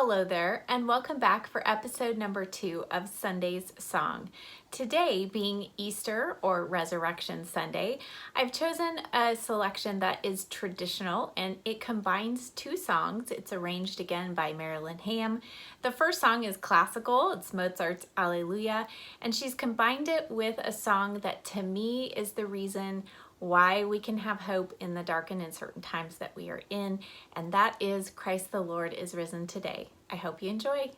Hello there, and welcome back for episode number 2 of Sunday's Song. Today, being Easter or Resurrection Sunday, I've chosen a selection that is traditional and it combines 2 songs. It's arranged again by Marilynn Ham. The first song is classical, it's Mozart's Alleluia, and she's combined it with a song that to me is the reason why we can have hope in the dark and uncertain times that we are in, and that is Christ the Lord is risen today. I hope you enjoy.